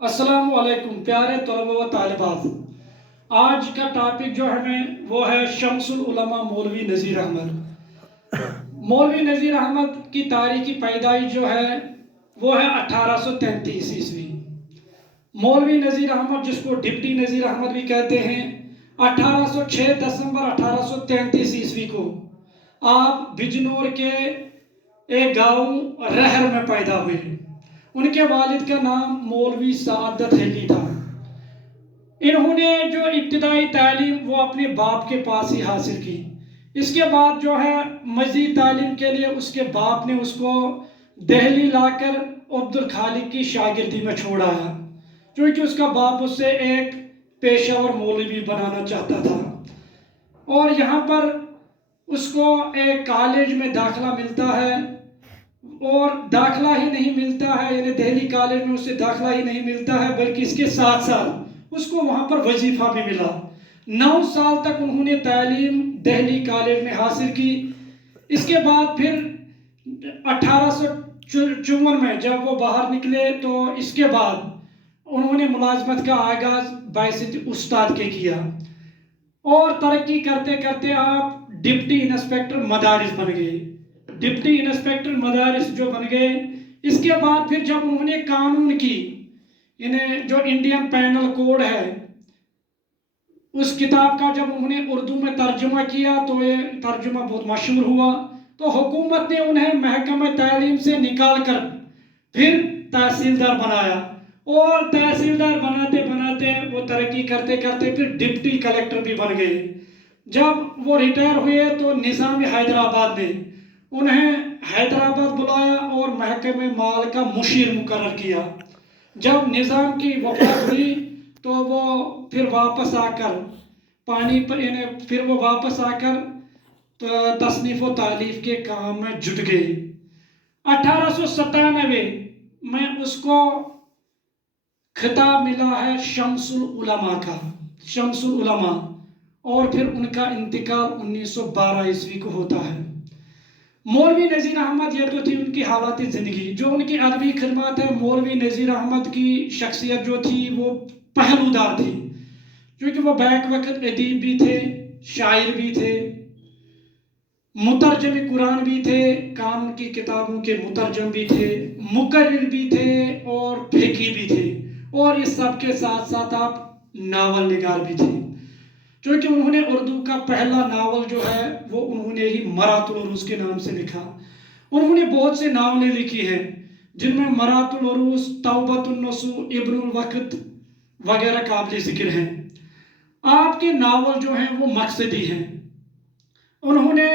अस्सलाम वालेकुम प्यारे तलबा व तालिबात। आज का टॉपिक जो हमें वो है शम्सुल उलमा मौलवी नज़ीर अहमद। मौलवी नज़ीर अहमद की तारीखी पैदाइश जो है वो है 1833 ईस्वी। मौलवी नज़ीर अहमद, जिसको डिप्टी नज़ीर अहमद भी कहते हैं, 1806 दिसंबर 1833 ईस्वी को आप बिजनौर के एक गांव रहर में पैदा हुए। उनके वालिद का नाम मौलवी सआदत अली था। इन्होंने जो इब्तिदाई तालीम वो अपने बाप के पास ही हासिल की। इसके बाद जो है मज़ीद तालीम के लिए उसके बाप ने उसको दिल्ली लाकर अब्दुल खालिक की शागिर्दी में छोड़ाया, क्योंकि उसका बाप उससे एक पेशावर मौलवी बनाना चाहता था। और यहाँ पर उसको एक कॉलेज में दाखिला मिलता है, और दाखिला ही नहीं मिलता है, यानी दिल्ली कॉलेज में उसे दाखिला ही नहीं मिलता है, बल्कि इसके साथ साथ उसको वहाँ पर वजीफ़ा भी मिला। 9 साल तक उन्होंने तालीम दिल्ली कॉलेज में हासिल की। इसके बाद फिर 1854 में जब वो बाहर निकले तो इसके बाद उन्होंने मुलाजमत का आगाज़ बाइसित उस्ताद के किया, और तरक्की करते करते आप डिप्टी इंस्पेक्टर मदारिस बन गए। डिप्टी इंस्पेक्टर मदारिस जो बन गए, इसके बाद फिर जब उन्होंने कानून की, इन्हें जो इंडियन पैनल कोड है, उस किताब का जब उन्होंने उर्दू में तर्जुमा किया तो ये तर्जुमा बहुत मशहूर हुआ। तो हुकूमत ने उन्हें महकमा तालीम से निकाल कर फिर तहसीलदार बनाया, और तहसीलदार बनाते बनाते वो तरक्की करते करते फिर डिप्टी कलेक्टर भी बन गए। जब वो रिटायर हुए तो निज़ाम हैदराबाद ने उन्हें हैदराबाद बुलाया और महकमे माल का मुशीर मुकर्रर किया। जब निज़ाम की वफ़ात हुई तो वो फिर वापस आकर तसनीफ़ व तालीफ के काम में जुट गए। 1897 में उसको खिताब मिला है शम्सुल उलमा का, शम्सुल उलमा, और फिर उनका इंतकाल 1912 ईस्वी को होता है। मौलवी नज़ीर अहमद, ये तो थी उनकी हालात ज़िंदगी। जो उनकी अदबी खिदमत है, मौलवी नज़ीर अहमद की शख्सियत जो थी वो पहलूदार थी, क्योंकि वो बैक वक्त अदीब भी थे, शायर भी थे, मुतरजम कुरान भी थे, कानून की किताबों के मुतरजम भी थे, मुकर्रिर भी थे और फ़िक़ी भी थे, और इस सब के साथ साथ आप नावल निगार भी थे, क्योंकि उन्होंने उर्दू का पहला नावल जो है वो उन्होंने ही मरातुल उरूस के नाम से लिखा। उन्होंने बहुत से नावलें लिखी हैं, जिनमें मरातुल उरूस, तौबतुन नसू, इब्नुल वक्त वगैरह काबिल ज़िक्र हैं। आपके नावल जो हैं वो मकसदी हैं। उन्होंने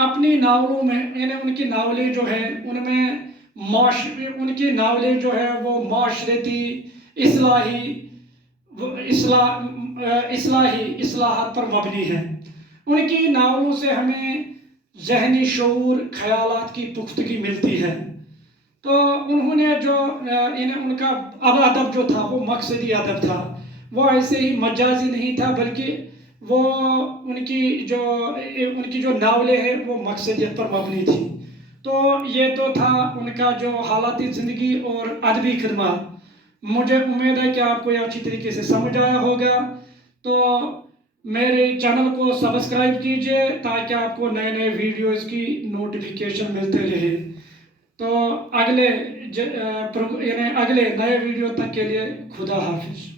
अपनी नावलों में, यानी उनकी नावलें जो हैं उनमें उनकी नावलें जो है वो माशरती, इस्लाहात पर मबनी है। उनकी नावलों से हमें ज़हनी शऊर, ख़यालात की पुख्तगी मिलती है। तो उन्होंने जो उनका अदब जो था वो मकसदी अदब था, वो ऐसे ही मजाजी नहीं था, बल्कि वो उनकी जो नावलें हैं वो मकसदियत पर मबनी थी। तो ये तो था उनका जो हालाती ज़िंदगी और अदबी खिदमत। मुझे उम्मीद है कि आपको ये अच्छी तरीके से समझ आया होगा। तो मेरे चैनल को सब्सक्राइब कीजिए ताकि आपको नए नए वीडियोज़ की नोटिफिकेशन मिलते रहे। तो अगले नए वीडियो तक के लिए खुदा हाफिज़।